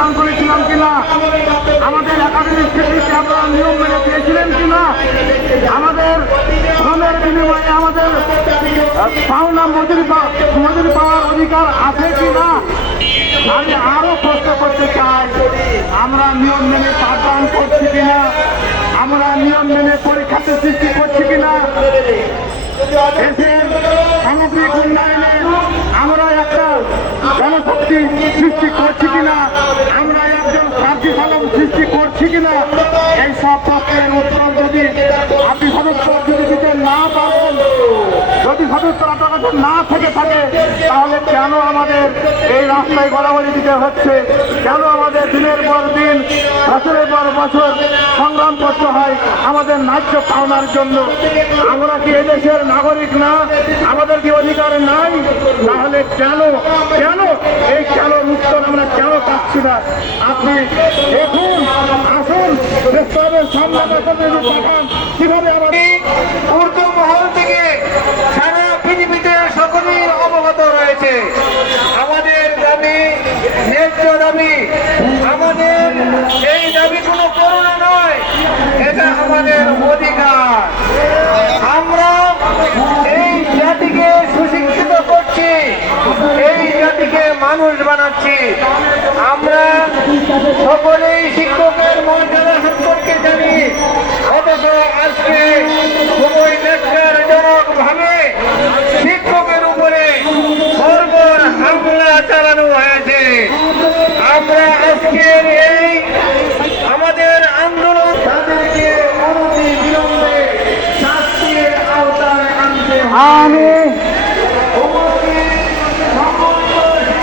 প্রদান করেছিলাম কিনা? আমাদের একাডেমিক স্টেডিকে আপনারা নিয়ম মেনে পেয়েছিলেন কিনা? আমাদের শ্রমের বিনিময়ে আমাদের পাওনা মজুরি মজুরি পাওয়ার অধিকার আছে কিনা? আমি আরও প্রশ্ন করতে চাই, আমরা নিয়ম মেনে পাঠদান করছি কিনা? আমরা নিয়ম মেনে পরীক্ষাতে সৃষ্টি করছি কিনা? সামগ্রিক উন্নয়নে আমরা একটা জনশক্তি সৃষ্টি করছি কিনা? সদস্য না থেকে থাকে, তাহলে কেন আমাদের এই রাস্তায় গড়াগড়ি দিতে হচ্ছে? কেন আমাদের দিনের পর দিন, বছরের পর বছর সংগ্রাম করতে হয় আমাদের ন্যায্য পাওনার জন্য? আমরা কি এদেশের নাগরিক না? আমাদের কি অধিকার নাই? তাহলে কেন কেন এই কেন উত্তর আমরা কেন পাচ্ছি না? আপনি দেখুন, আসুন সামনে পাঠান কীভাবে আমাদের উর্দু মহল থেকে সারা পৃথিবীতে সকলেই অবগত রয়েছে আমাদের দাবি ন্যায্য দাবি আমাদের এই দাবি কোনো করোনা নয়, এটা আমাদের অধিকার। আমরা এই জাতিকে সুশিক্ষিত করছি, এই জাতিকে মানুষ বানাচ্ছি। আমরা আমি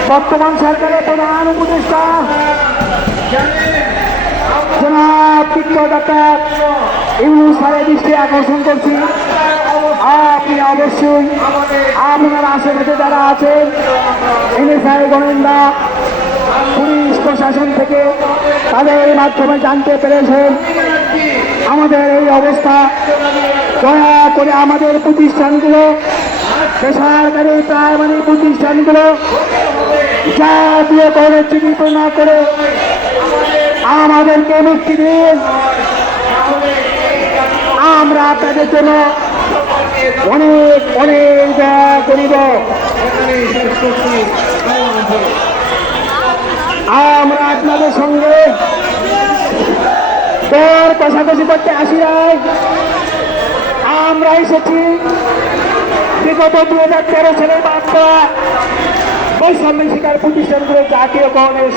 বর্তমান সরকারের প্রধান উপদেষ্টা, জনাব ডাক্তার ইউনুস স্যারের দৃষ্টি আকর্ষণ করছি। আপনি অবশ্যই আপনার আশেপাশে যারা আছেন এনএসআই গোয়েন্দা, পুলিশ প্রশাসন থেকে তাদের মাধ্যমে জানতে পেরেছেন। আমাদের এই অবস্থা। দয়া করে আমাদের প্রতিষ্ঠানগুলো, বেসরকারি প্রাইমারি প্রতিষ্ঠানগুলো জাতীয় করে চিহ্নিত না করে আমাদেরকে মুক্তি দিন। আমরা আপনাদের জন্য অনেক অনেক দয়া করিব। আমরা আপনাদের সঙ্গে দর কষাকষি করতে আসি নাই। আমরা এসেছি বিগত দু হাজার তেরো সালে বাদ বৈষম্য শিকার প্রতিষ্ঠানগুলো জাতীয়করণের